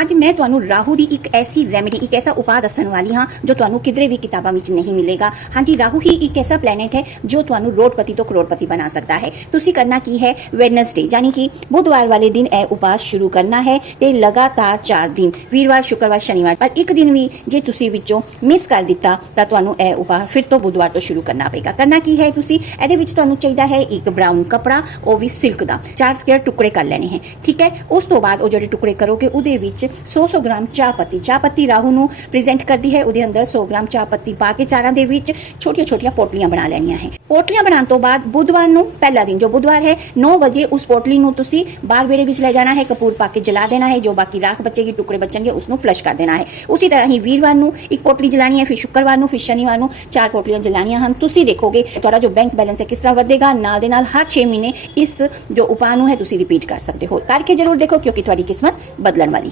ਅੱਜ ਮੈਂ ਤੁਹਾਨੂੰ ਰਾਹੂ ਦੀ ਇੱਕ ਐਸੀ ਰੈਮੇਡੀ ਇੱਕ ਐਸਾ ਉਪਾਅ ਦੱਸਣ ਵਾਲੀ ਹਾਂ ਜੋ ਤੁਹਾਨੂੰ ਕਿਧਰੇ ਵੀ ਕਿਤਾਬਾਂ ਵਿੱਚ ਨਹੀਂ ਮਿਲੇਗਾ। ਹਾਂਜੀ, ਰਾਹੂ ਹੀ ਇੱਕ ਐਸਾ ਪਲੈਨਟ ਹੈ ਜੋ ਤੁਹਾਨੂੰ ਰੋਡਪਤੀ ਤੋਂ ਕਰੋੜਪਤੀ ਬਣਾ ਸਕਦਾ ਹੈ। ਤੁਸੀਂ ਕਰਨਾ ਕੀ ਹੈ? ਵੈਡਨਸਡੇ ਯਾਨੀ ਕਿ ਬੁੱਧਵਾਰ ਵਾਲੇ ਦਿਨ ਇਹ ਉਪਾਅ ਸ਼ੁਰੂ ਕਰਨਾ ਹੈ ਤੇ ਲਗਾਤਾਰ 4 ਦਿਨ, ਵੀਰਵਾਰ, ਸ਼ੁੱਕਰਵਾਰ, ਸ਼ਨੀਵਾਰ, ਪਰ ਇੱਕ ਦਿਨ ਵੀ ਜੇ ਤੁਸੀਂ ਵਿੱਚੋਂ ਮਿਸ ਕਰ ਦਿੱਤਾ, ਤਾਂ ਤੁਹਾਨੂੰ ਇਹ ਉਪਾਅ ਫਿਰ ਤੋਂ ਬੁੱਧਵਾਰ ਤੋਂ ਸ਼ੁਰੂ ਕਰਨਾ ਪਏਗਾ। ਕਰਨਾ ਕੀ ਹੈ ਤੁਸੀਂ? ਇਹਦੇ ਵਿੱਚ ਤੁਹਾਨੂੰ ਚਾਹੀਦਾ ਹੈ ਇੱਕ ਬ੍ਰਾਊਨ ਕਪੜਾ, ਉਹ ਵੀ ਸਿਲਕ ਦਾ। ਚਾਰ ਸਕੁਅਰ ਟੁਕੜੇ ਕਰ ਲੈਣੇ ਹੈ। ਠੀਕ ਹੈ? ਉਸ ਤੋਂ ਬਾਅਦ ਉਹ ਜਿਹੜੇ ਟੁਕੜੇ ਕਰੋਗੇ, ਉਹਦੇ ਵਿੱਚ 100-100 ਗ੍ਰਾਮ ਚਾਹ ਪੱਤੀ। ਚਾਹ ਪੱਤੀ ਰਾਹੂ ਨੂੰ ਪ੍ਰੈਜ਼ੈਂਟ ਕਰਦੀ ਹੈ। ਉਹਦੇ ਅੰਦਰ 100 ਗ੍ਰਾਮ ਚਾਹ ਪੱਤੀ ਪਾ ਕੇ ਚਾਰਾਂ ਦੇ ਵਿੱਚ ਛੋਟੀਆਂ-ਛੋਟੀਆਂ ਪੋਟਲੀਆਂ ਬਣਾ ਲੈਣੀਆਂ ਹੈ। ਪੋਟਲੀਆਂ ਬਣਾਉਣ ਤੋਂ ਬਾਅਦ ਬੁੱਧਵਾਰ ਨੂੰ, ਪਹਿਲਾ ਦਿਨ ਜੋ ਬੁੱਧਵਾਰ ਹੈ 9 ਵਜੇ ਉਸ ਪੋਟਲੀ ਨੂੰ ਤੁਸੀਂ ਬਾਹਰ ਵਿਹੜੇ ਵਿੱਚ ਲੈ ਜਾਣਾ ਹੈ, ਕਪੂਰ ਪਾ ਕੇ ਜਲਾ ਦੇਣਾ ਹੈ, ਜੋ ਬਾਕੀ ਰਾਖ ਬਚੇਗੀ, ਟੁਕੜੇ ਬਚਣਗੇ ਉਸ ਨੂੰ ਫਲਸ਼ ਕਰ ਦੇਣਾ ਹੈ। ਉਸੇ ਤਰ੍ਹਾਂ ਹੀ ਵੀਰਵਾਰ ਨੂੰ ਇੱਕ ਪੋਟਲੀ ਜਲਾਣੀ ਹੈ, ਫਿਰ ਸ਼ੁੱਕਰਵਾਰ ਨੂੰ, ਫਿਰ ਸ਼ਨੀਵਾਰ ਨੂੰ ਚਾਰ ਪੋਟਲੀਆਂ ਜਲਾਣੀਆਂ ਹਨ। ਤੁਸੀਂ ਦੇਖੋਗੇ ਤੁਹਾਡਾ ਜੋ ਬੈਂਕ ਬੈਲੈਂਸ ਹੈ, ਕਿਸ ਤਰ੍ਹਾਂ ਵਧੇਗਾ, ਨਾਲ ਦੇ ਨਾਲ ਹਰ 6 ਮਹੀਨੇ ਇਸ ਜੋ ਉਪਾਅ ਨੂੰ ਹੈ, ਤੁਸੀਂ ਰਿਪੀਟ ਕਰ ਸਕਦੇ ਹੋ। ਕਰਕੇ ਜ਼ਰੂਰ ਦੇਖੋ, ਕਿਉਂਕਿ ਤੁਹਾਡੀ ਕਿਸਮਤ ਬਦਲਣ ਵਾਲੀ